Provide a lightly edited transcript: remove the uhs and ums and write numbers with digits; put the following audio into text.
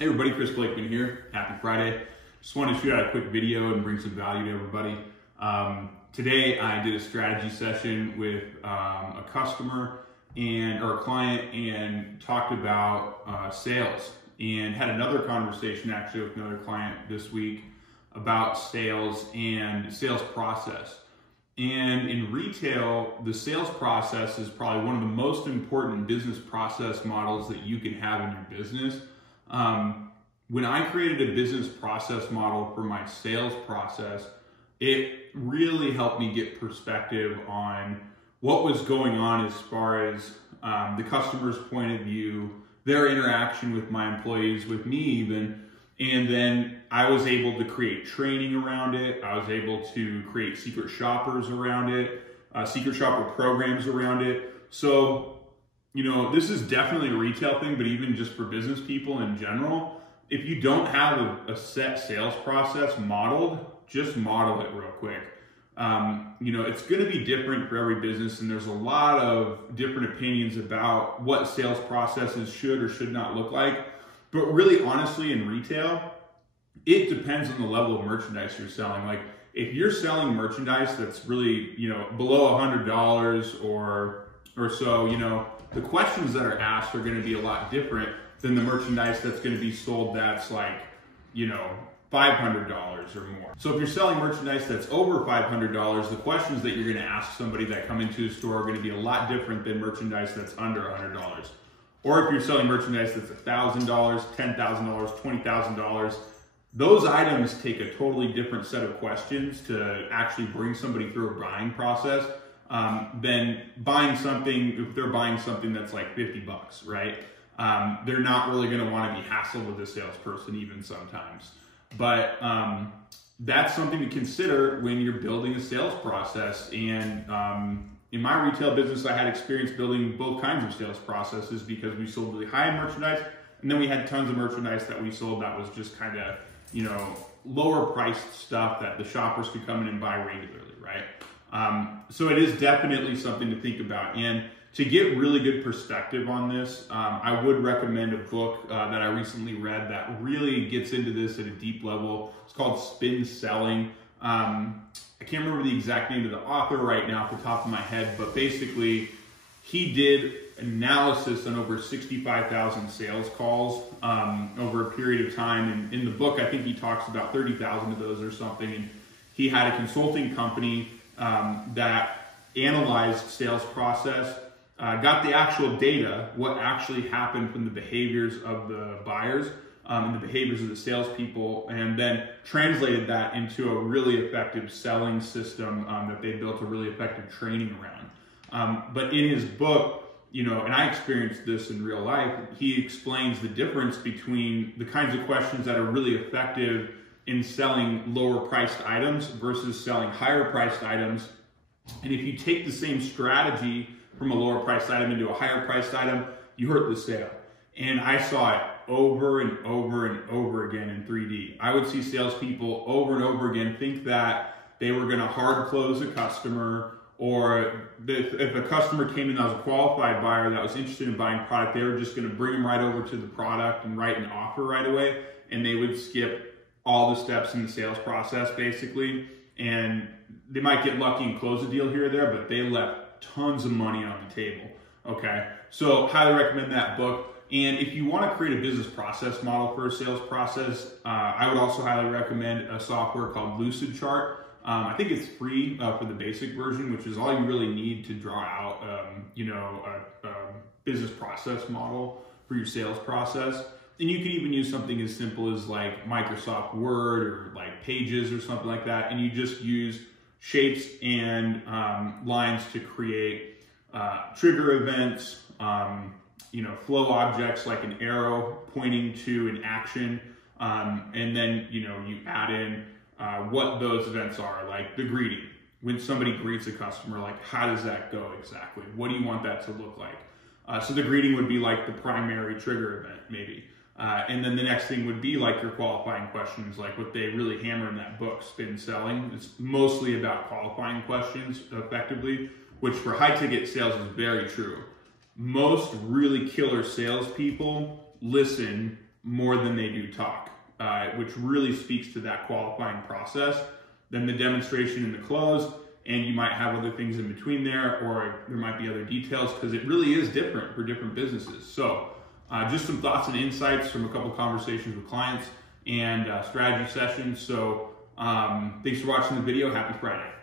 Hey everybody, Chris Blakeman here. Happy Friday. Just wanted to shoot out a quick video and bring some value to everybody. Today I did a strategy session with a customer or a client and talked about sales, and had another conversation actually with another client this week about sales and sales process. And in retail, the sales process is probably one of the most important business process models that you can have in your business. When I created a business process model for my sales process, it really helped me get perspective on what was going on as far as the customer's point of view, their interaction with my employees, with me even, and then I was able to create training around it. I was able to create secret shoppers around it, secret shopper programs around it. So, you know, this is definitely a retail thing, but even just for business people in general, if you don't have a set sales process modeled, just model it real quick. You know, it's going to be different for every business, and there's a lot of different opinions about what sales processes should or should not look like. But really, honestly, in retail, it depends on the level of merchandise you're selling. Like, if you're selling merchandise that's really, you know, below $100 or so, you know, the questions that are asked are going to be a lot different than the merchandise that's going to be sold that's like, you know, $500 or more. So if you're selling merchandise that's over $500, the questions that you're going to ask somebody that come into the store are going to be a lot different than merchandise that's under $100. Or if you're selling merchandise that's $1,000, $10,000, $20,000, those items take a totally different set of questions to actually bring somebody through a buying process than buying something. If they're buying something that's like 50 bucks, right? They're not really going to want to be hassled with a salesperson even sometimes. But that's something to consider when you're building a sales process. And in my retail business, I had experience building both kinds of sales processes because we sold really high-end merchandise, and then we had tons of merchandise that we sold that was just kind of, you know, lower priced stuff that the shoppers could come in and buy regularly, right? So it is definitely something to think about. And to get really good perspective on this, I would recommend a book that I recently read that really gets into this at a deep level. It's called Spin Selling. I can't remember the exact name of the author right now off the top of my head, but basically he did analysis on over 65,000 sales calls over a period of time. And in the book, I think he talks about 30,000 of those or something. And he had a consulting company that analyzed sales process, got the actual data, what actually happened from the behaviors of the buyers and the behaviors of the salespeople, and then translated that into a really effective selling system that they built a really effective training around. But in his book, you know, and I experienced this in real life, he explains the difference between the kinds of questions that are really effective in selling lower priced items versus selling higher priced items. And if you take the same strategy from a lower priced item into a higher priced item, you hurt the sale. And I saw it over and over and over again in 3D. I would see salespeople over and over again think that they were going to hard close a customer, or if a customer came in that was a qualified buyer that was interested in buying product, they were just going to bring them right over to the product and write an offer right away, and they would skip all the steps in the sales process basically. And they might get lucky and close a deal here or there, but they left tons of money on the table. Okay, so highly recommend that book. And if you want to create a business process model for a sales process, I would also highly recommend a software called Lucidchart. I think it's free for the basic version, which is all you really need to draw out, you know, a business process model for your sales process. And you can even use something as simple as like Microsoft Word or like Pages or something like that. And you just use shapes and lines to create trigger events, you know, flow objects like an arrow pointing to an action. And then, you know, you add in what those events are, like the greeting. When somebody greets a customer, like how does that go exactly? What do you want that to look like? So the greeting would be like the primary trigger event maybe. And then the next thing would be like your qualifying questions, like what they really hammer in that book, Spin Selling. It's mostly about qualifying questions effectively, which for high ticket sales is very true. Most really killer salespeople listen more than they do talk, which really speaks to that qualifying process. Then the demonstration and the close, and you might have other things in between there, or there might be other details, because it really is different for different businesses. So just some thoughts and insights from a couple conversations with clients and strategy sessions. So thanks for watching the video. Happy Friday.